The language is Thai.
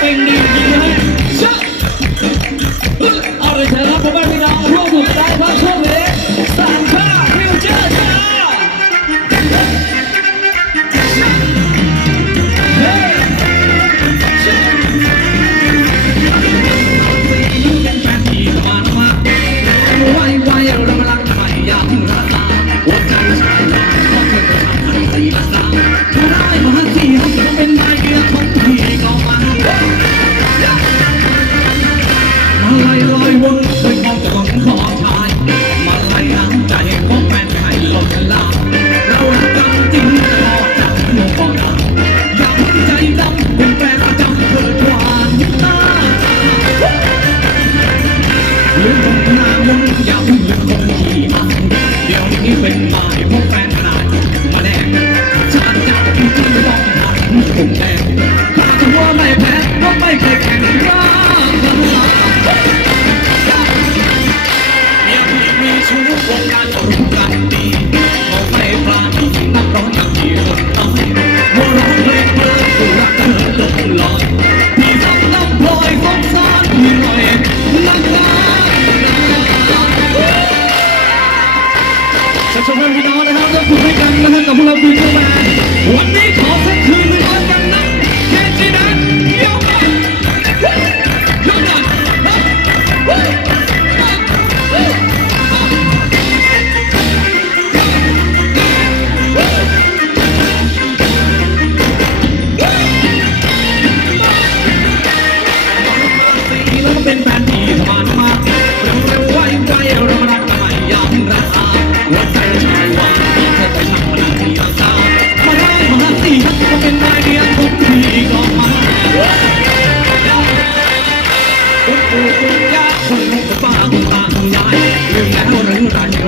Thank you. เลยวนเคยมองแต่อนขอชาย ขอไม่ปราณีนักร้องนักที่คนตายหัวเราะเพลงเพลินกูรักเธอตลอดพี่สักน้ำลอยสงสารพี่หน่อยนะครับชัชวานพี่น้องนะครับจะพูดให้กันนะครับกับพวกเราคือเข้ามา เป็นแฟนที่ผ่านมาเร็วเร็วไวไวเรารักกันใหม่ยามราคาวันใจชายวานเธอแต่ช่างมันมีราคามาได้มาตีก็เป็นนายเดียนทุกทีก็มาคุณปู่คุณย่าคุณลุงคุณป้าคุณตาคุณยายลืมแล้วหรือไร